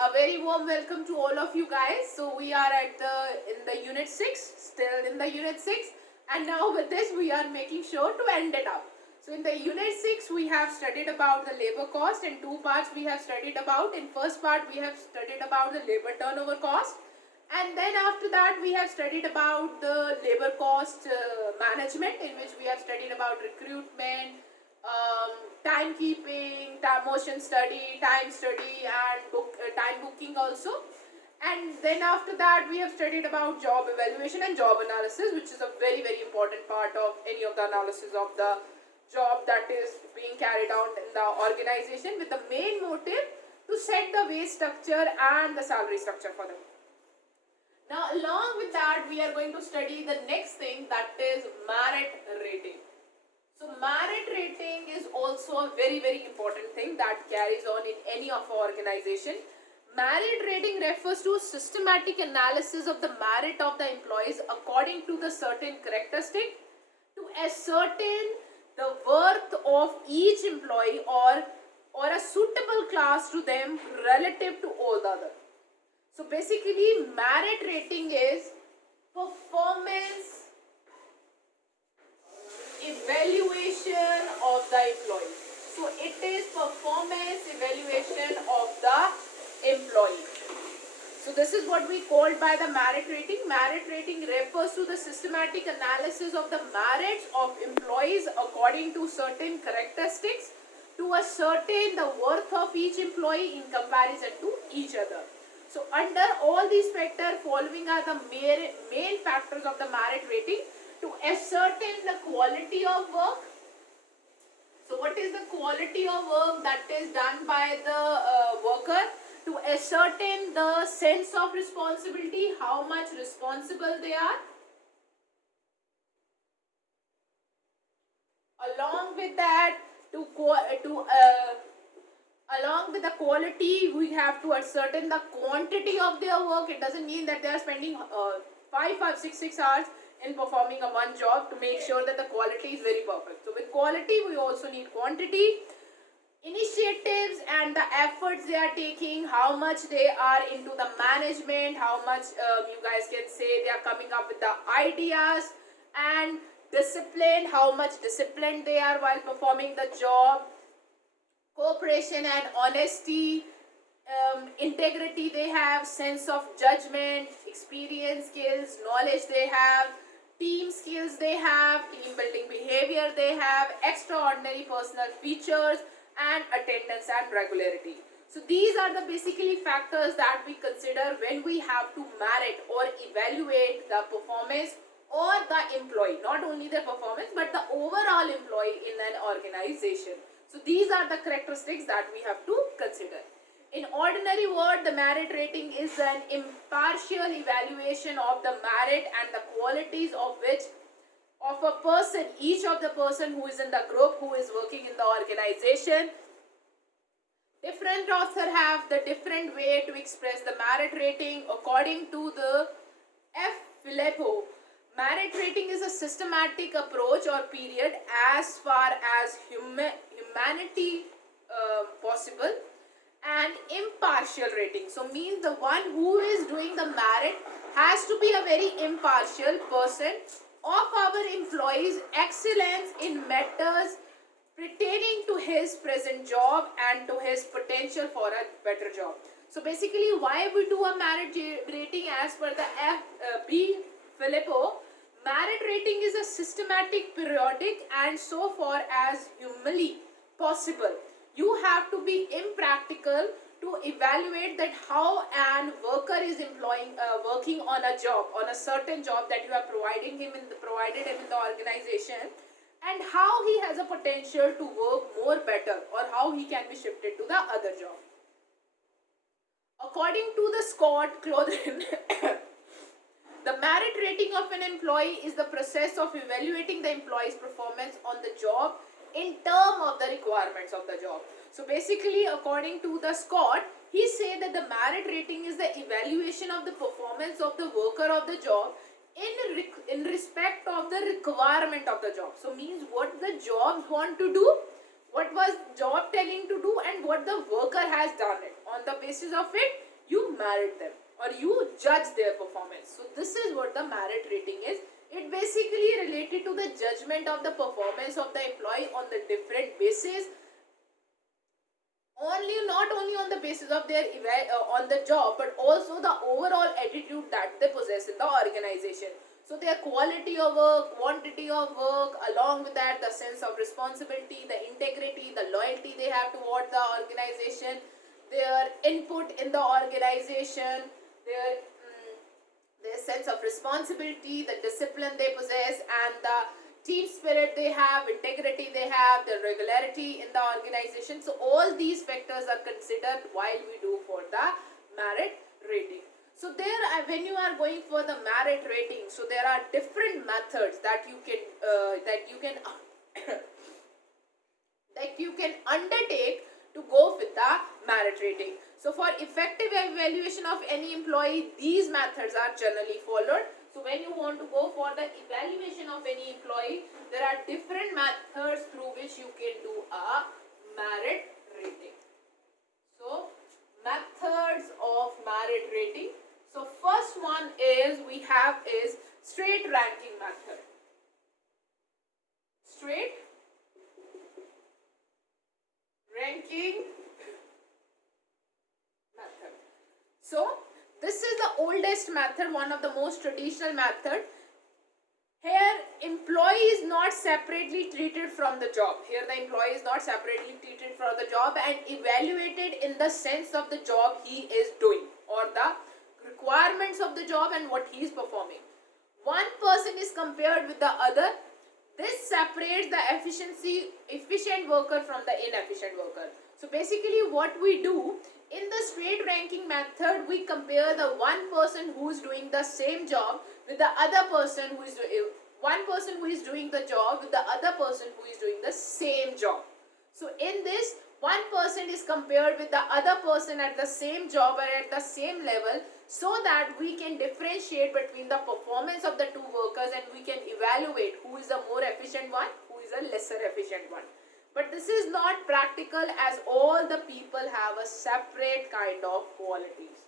A very warm welcome to all of you guys. So we are in the unit 6, still in the unit 6, and now with this we are making sure to end it up. So in the unit 6 we have studied about the labor cost. In two parts we have studied about. In first part we have studied about the labor turnover cost, and then after that we have studied about the labor cost management, in which we have studied about recruitment, timekeeping, time motion study, time study, and time booking also. And then after that we have studied about job evaluation and job analysis, which is a very important part of any of the analysis of the job that is being carried out in the organization, with the main motive to set the wage structure and the salary structure for them. Now along with that we are going to study the next thing, that is merit rating. So merit rating is also a very important thing that carries on in any of our organization. Merit rating refers to systematic analysis of the merit of the employees according to the certain characteristic to ascertain the worth of each employee or a suitable class to them relative to all the other. So basically merit rating is performance evaluation of the employee. So it is performance evaluation of the employee. So this is what we called by the merit rating. Merit rating refers to the systematic analysis of the merits of employees according to certain characteristics to ascertain the worth of each employee in comparison to each other. So under all these factors, following are the main factors of the merit rating: to ascertain the quality of work. So what is the quality of work that is done by the worker? To ascertain the sense of responsibility, how much responsible they are. Along with that, along with the quality, we have to ascertain the quantity of their work. It doesn't mean that they are spending 6 hours in performing one job, to make sure that the quality is very perfect. So with quality we also need quantity, initiatives and the efforts they are taking, how much they are into the management, how much you guys can say they are coming up with the ideas, and discipline, how much disciplined they are while performing the job, cooperation and honesty, integrity they have, sense of judgment, experience, skills, knowledge they have, team skills they have, team building behavior they have, extraordinary personal features, and attendance and regularity. So these are the basically factors that we consider when we have to merit or evaluate the performance or the employee, not only the performance but the overall employee in an organization. So these are the characteristics that we have to consider. In ordinary word, the merit rating is an impartial evaluation of the merit and the qualities of a person, each of the person who is in the group, who is working in the organization. Different authors have the different way to express the merit rating. According to the F. Filippo, merit rating is a systematic approach or period as far as humanity possible, and impartial rating. So means the one who is doing the merit has to be a very impartial person of our employees' excellence in matters pertaining to his present job and to his potential for a better job. So basically why we do a merit rating as per the B. Filippo, merit rating is a systematic, periodic, and so far as humanly possible. You have to be impractical to evaluate that how an worker is working on a job, on a certain job that you are provided him in the organization, and how he has a potential to work more better, or how he can be shifted to the other job. According to the Scott Clodrin, the merit rating of an employee is the process of evaluating the employee's performance on the job in terms of the requirements of the job. So basically, according to the Scott, he said that the merit rating is the evaluation of the performance of the worker of the job in respect of the requirement of the job. So means what the jobs want to do, what was job telling to do, and what the worker has done it. On the basis of it, you merit them or you judge their performance. So this is what the merit rating is. It basically related to the judgment of the performance of the employee on the different basis, not only on the basis of their on the job, but also the overall attitude that they possess in the organization. So their quality of work, quantity of work, along with that the sense of responsibility, the integrity, the loyalty they have toward the organization, their input in the organization, their sense of responsibility, the discipline they possess, and the team spirit they have, integrity they have, the regularity in the organization. So all these factors are considered while we do for the merit rating. So there, when you are going for the merit rating, so there are different methods that you can that you can undertake to go with the merit rating. So for effective evaluation of any employee, these methods are generally followed. So when you want to go for the evaluation of any employee, there are different methods through which you can do a merit rating. So methods of merit rating. So first one is straight ranking method. Straight ranking method. So this is the oldest method, one of the most traditional method. Here employee is not separately treated from the job. Here the employee is not separately treated from the job and evaluated in the sense of the job he is doing or the requirements of the job and what he is performing. One person is compared with the other. This separates the efficient worker from the inefficient worker. So basically what we do in the straight ranking method, we compare the one person who is doing the same job with the other person who is doing the job with the other person who is doing the same job. So in this, one person is compared with the other person at the same job or at the same level, so that we can differentiate between the performance of the two workers and we can evaluate who is a more efficient one, who is a lesser efficient one. But this is not practical as all the people have a separate kind of qualities.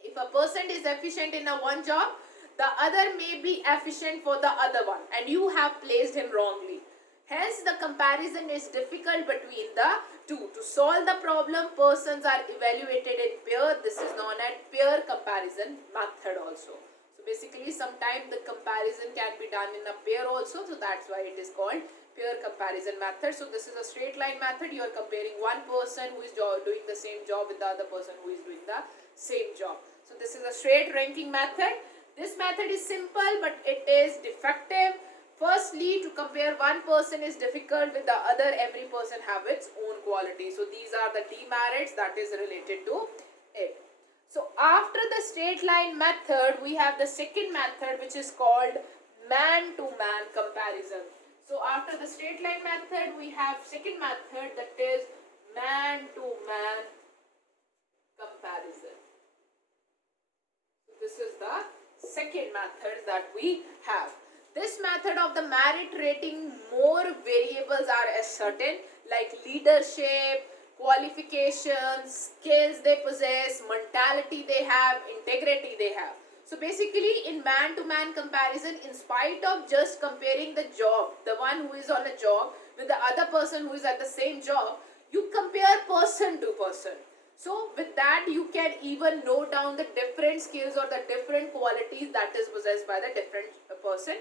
If a person is efficient in a one job, the other may be efficient for the other one and you have placed him wrongly. Hence, the comparison is difficult between the two. To solve the problem, persons are evaluated in pair. This is known as pair comparison method also. So basically, sometimes the comparison can be done in a pair also. So that's why it is called pair comparison method. So this is a straight line method. You are comparing one person who is doing the same job with the other person who is doing the same job. So this is a straight ranking method. This method is simple, but it is defective. Firstly, to compare one person is difficult with the other. Every person have its own quality. So these are the demerits that is related to it. So after the straight line method, we have the second method which is called man-to-man comparison. So after the straight line method, we have second method, that is man-to-man comparison. So this is the second method that we have. This method of the merit rating, more variables are ascertained like leadership, qualifications, skills they possess, mentality they have, integrity they have. So basically in man-to-man comparison, in spite of just comparing the job, the one who is on a job with the other person who is at the same job, you compare person to person. So with that you can even note down the different skills or the different qualities that is possessed by the different person.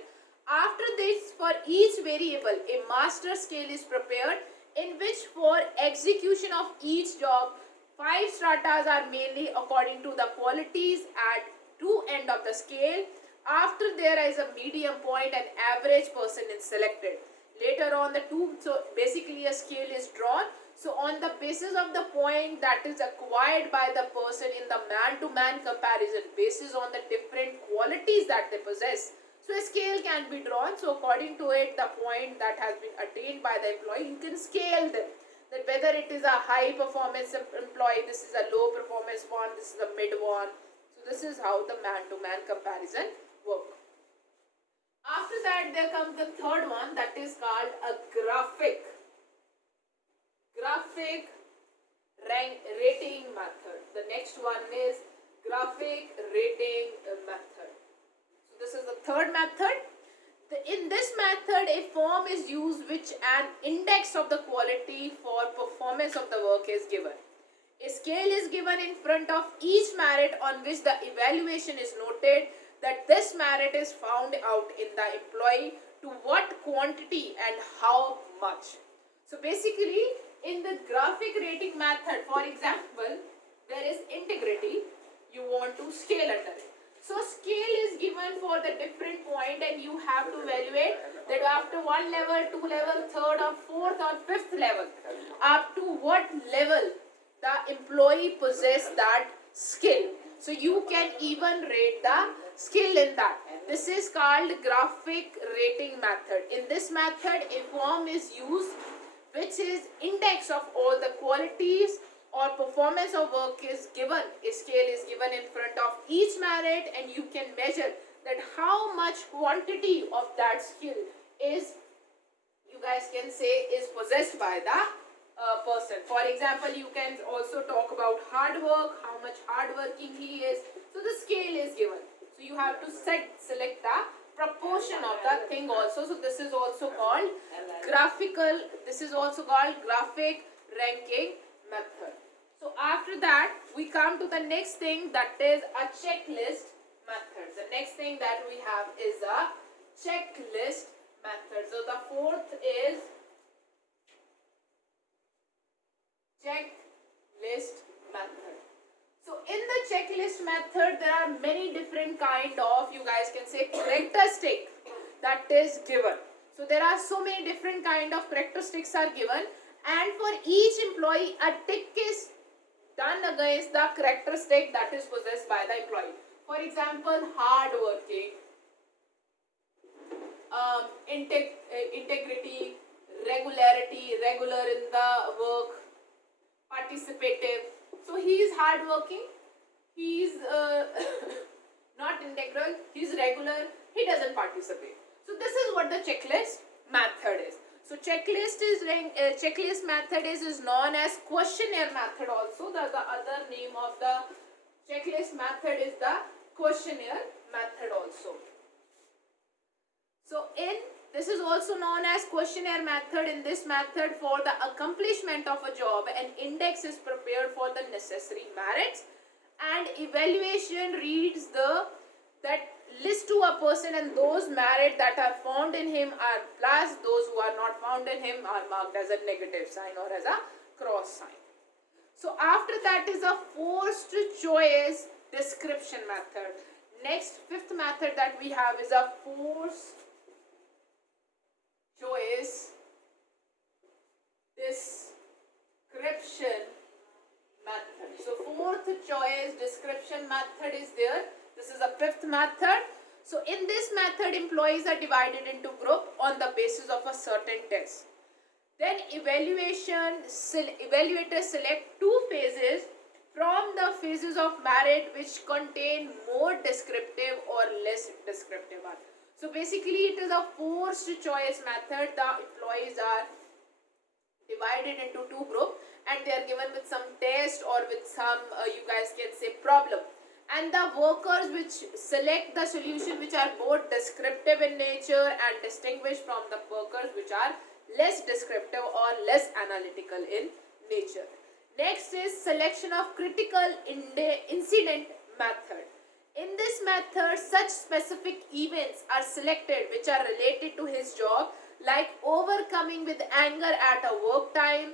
After this, for each variable, a master scale is prepared in which for execution of each job, 5 stratas are mainly according to the qualities at two end of the scale. After there is a medium point, an average person is selected. Later on the two, so basically a scale is drawn. So on the basis of the point that is acquired by the person in the man-to-man comparison, basis on the different qualities that they possess, so a scale can be drawn. So according to it, the point that has been attained by the employee, you can scale them. That whether it is a high performance employee, this is a low performance one, this is a mid one. So this is how the man-to-man comparison works. After that, there comes the third one, that is called a graphic rating method. The next one is graphic rating method. So this is the third method. In this method, a form is used which an index of the quality for performance of the work is given. A scale is given in front of each merit on which the evaluation is noted that this merit is found out in the employee to what quantity and how much. So basically, in the graphic rating method, for example, there is integrity. You want to scale under it. So scale is given for the different point and you have to evaluate that after one level, two level, third or fourth or fifth level, up to what level the employee possess that skill. So you can even rate the skill in that. This is called graphic rating method. In this method, a form is used which is index of all the qualities or performance of work is given. A scale is given in front of each merit and you can measure that how much quantity of that skill is, you guys can say, is possessed by the person. For example, you can also talk about hard work, how much hardworking he is. So the scale is given. So you have to select the proportion of that thing also. So this is also called graphical. This is also called graphic ranking method. So after that, we come to the next thing, that is a checklist method. The next thing that we have is a checklist method. So the fourth is checklist method. So in the checklist method, there are many different kind of, you guys can say, characteristic that is given. So there are so many different kind of characteristics are given, and for each employee a tick is done against the characteristic that is possessed by the employee. For example, hardworking, integrity, regularity, regular in the work, participative. So he is hardworking, he is not integral, he is regular, he doesn't participate. So this is what the checklist method is. So checklist method is known as questionnaire method also. The other name of the checklist method is the questionnaire method also. So this is also known as questionnaire method. In this method, for the accomplishment of a job, an index is prepared for the necessary merits, and evaluation reads that list to a person, and those merit that are found in him are plus, those who are not found in him are marked as a negative sign or as a cross sign. So after that is a forced choice description method. Next, fifth method that we have is a forced choice description method. So fourth choice description method is there. This is the fifth method. So in this method, employees are divided into group on the basis of a certain test. Then evaluators select two phases from the phases of merit which contain more descriptive or less descriptive one. So basically it is a forced choice method. The employees are divided into two groups and they are given with some test or with some, you guys can say, problem. And the workers which select the solution which are more descriptive in nature and distinguished from the workers which are less descriptive or less analytical in nature. Next is selection of critical incident method. In this method, such specific events are selected which are related to his job, like overcoming with anger at a work time,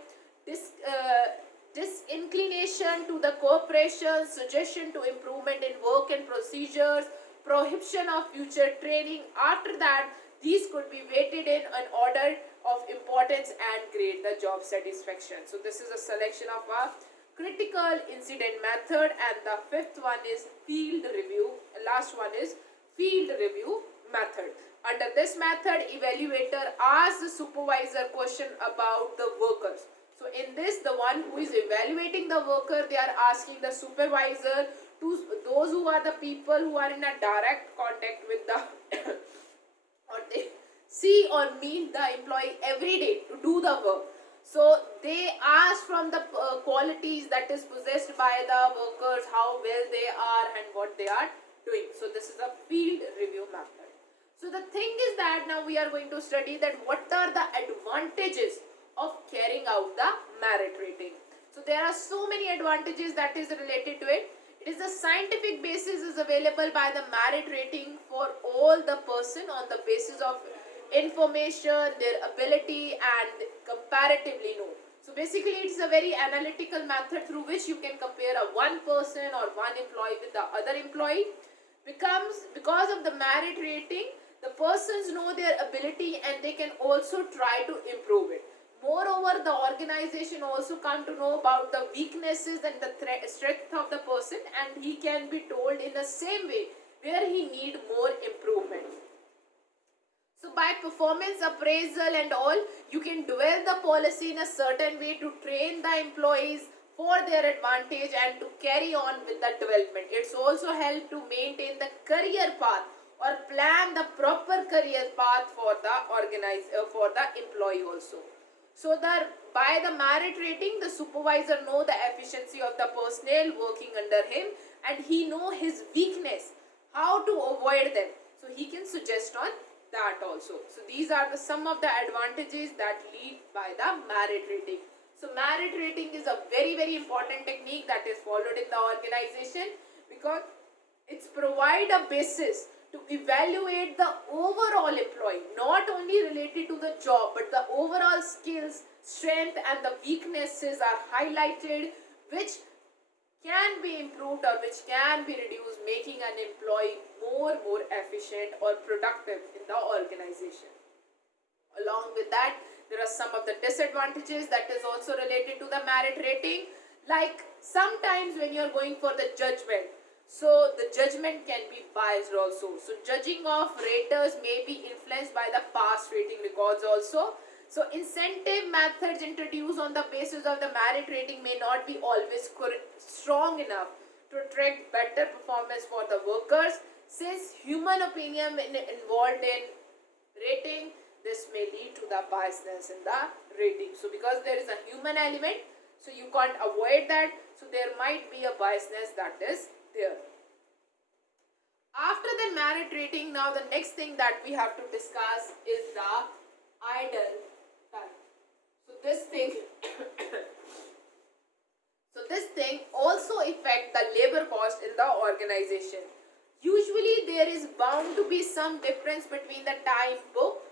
disinclination to the cooperation, suggestion to improvement in work and procedures, prohibition of future training. After that, these could be weighted in an order of importance and grade the job satisfaction. So this is a selection of a critical incident method, and the fifth one is field review. Last one is field review method. Under this method, evaluator asks the supervisor question about the workers. So in this, the one who is evaluating the worker, they are asking the supervisor, to those who are the people who are in a direct contact with the or they see or meet the employee every day to do the work. So they ask from the qualities that is possessed by the workers, how well they are and what they are doing. So this is a field review method. So the thing is that now we are going to study that what are the advantages of carrying out the merit rating. So there are so many advantages that is related to it. It is the scientific basis is available by the merit rating for all the person on the basis of information, their ability and comparatively know. So basically it's a very analytical method through which you can compare a one person or one employee with the other employee. Because of the merit rating, the persons know their ability and they can also try to improve it. Moreover, the organization also come to know about the weaknesses and the strength of the person, and he can be told in the same way where he need more improvement. So by performance appraisal and all, you can develop the policy in a certain way to train the employees for their advantage and to carry on with the development. It's also help to maintain the career path or plan the proper career path for the employee also. So that by the merit rating, the supervisor know the efficiency of the personnel working under him and he know his weakness, how to avoid them. So he can suggest on that also. So these are some of the advantages that lead by the merit rating. So merit rating is a very important technique that is followed in the organization because it's provide a basis to evaluate the overall employee, not only related to the job, but the overall skills, strength and the weaknesses are highlighted, which can be improved or which can be reduced, making an employee more efficient or productive in the organization. Along with that, there are some of the disadvantages that is also related to the merit rating, like sometimes when you are going for the judgment, so the judgment can be biased also. So judging of raters may be influenced by the past rating records also. So incentive methods introduced on the basis of the merit rating may not be always strong enough to attract better performance for the workers. Since human opinion involved in rating, this may lead to the biasness in the rating. So because there is a human element, so you can't avoid that. So there might be a biasness that is there. After the merit rating, now the next thing that we have to discuss is the idle time. So this thing also affect the labor cost in the organization. Usually there is bound to be some difference between the time booked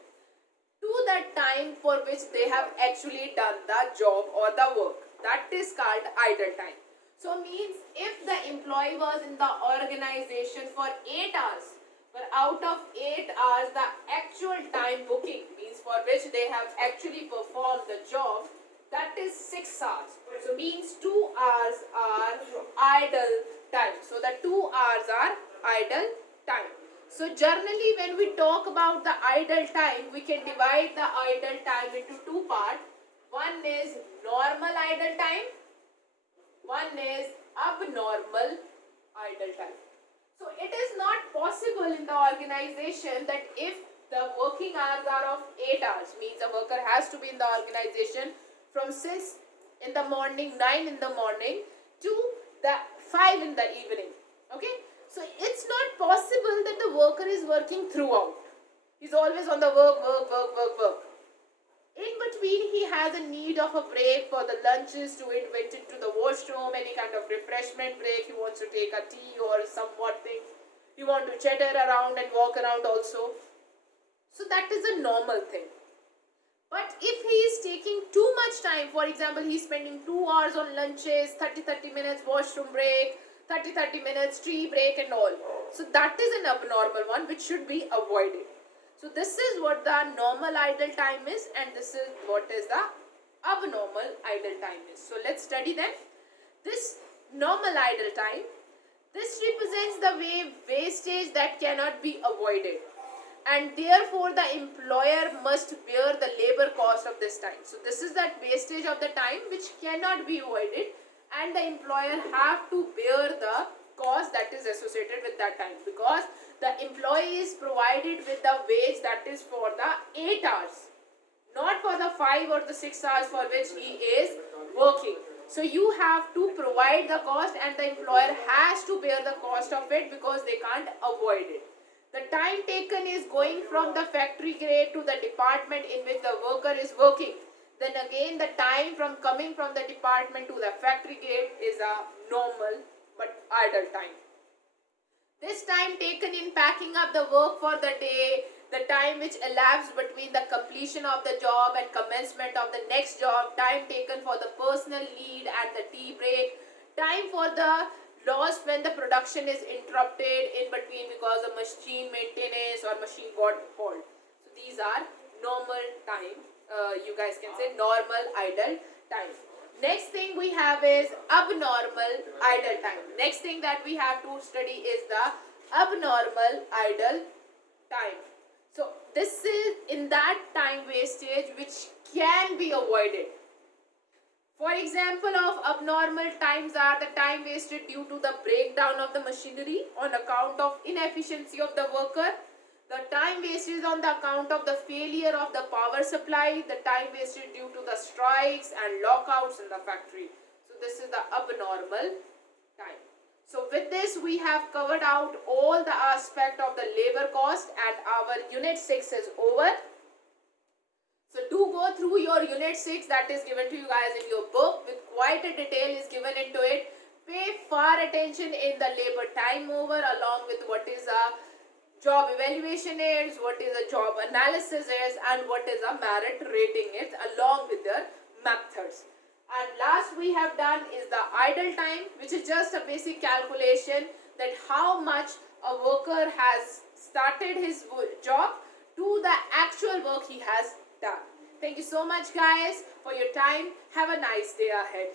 to the time for which they have actually done the job or the work. That is called idle time. So means if the employee was in the organization for 8 hours, but out of 8 hours the actual time booking means for which they have actually performed the job, that is 6 hours. So means 2 hours are idle time. So the 2 hours are idle time. So generally when we talk about the idle time, we can divide the idle time into two parts. One is normal idle time, one is abnormal idle time. So it is not possible in the organization that if the working hours are of 8 hours, means a worker has to be in the organization from 6 in the morning, 9 in the morning to the 5 in the evening. Okay? So it's not possible that the worker is working throughout. He's always on the work. In between, he has a need of a break for the lunches, to it went into the washroom, any kind of refreshment break. He wants to take a tea or somewhat things. He wants to chatter around and walk around also. So that is a normal thing. But if he is taking too much time, for example, he is spending 2 hours on lunches, 30 minutes washroom break, 30 minutes tea break and all. So that is an abnormal one which should be avoided. So this is what the normal idle time is, and this is what is the abnormal idle time is. So let's study them. This normal idle time, this represents the wastage that cannot be avoided, and therefore the employer must bear the labor cost of this time. So this is that wastage of the time which cannot be avoided, and the employer have to bear the cost that is associated with that time, because the employee is provided with the wage that is for the 8 hours, not for the 5 or the 6 hours for which he is working. So you have to provide the cost, and the employer has to bear the cost of it because they can't avoid it. The time taken is going from the factory grade to the department in which the worker is working. Then again, the time from coming from the department to the factory grade is a normal but idle time. This time taken in packing up the work for the day, the time which elapsed between the completion of the job and commencement of the next job, time taken for the personal need and the tea break, time for the lost when the production is interrupted in between because of machine maintenance or machine got fault. So these are normal time. You guys can say normal idle time. Next thing we have is abnormal idle time. Next thing that we have to study is the abnormal idle time. So this is in that time wastage which can be avoided. For example of abnormal times are the time wasted due to the breakdown of the machinery on account of inefficiency of the worker, the time wasted on the account of the failure of the power supply, the time wasted due to the strikes and lockouts in the factory. So this is the abnormal time. So with this we have covered out all the aspect of the labor cost, and our unit 6 is over. So do go through your unit 6 that is given to you guys in your book, with quite a detail is given into it. Pay far attention in the labor time over, along with what is a job evaluation is, what is a job analysis is, and what is a merit rating is, along with their methods. And last we have done is the idle time, which is just a basic calculation that how much a worker has started his job to the actual work he has done. Thank you so much guys for your time. Have a nice day ahead.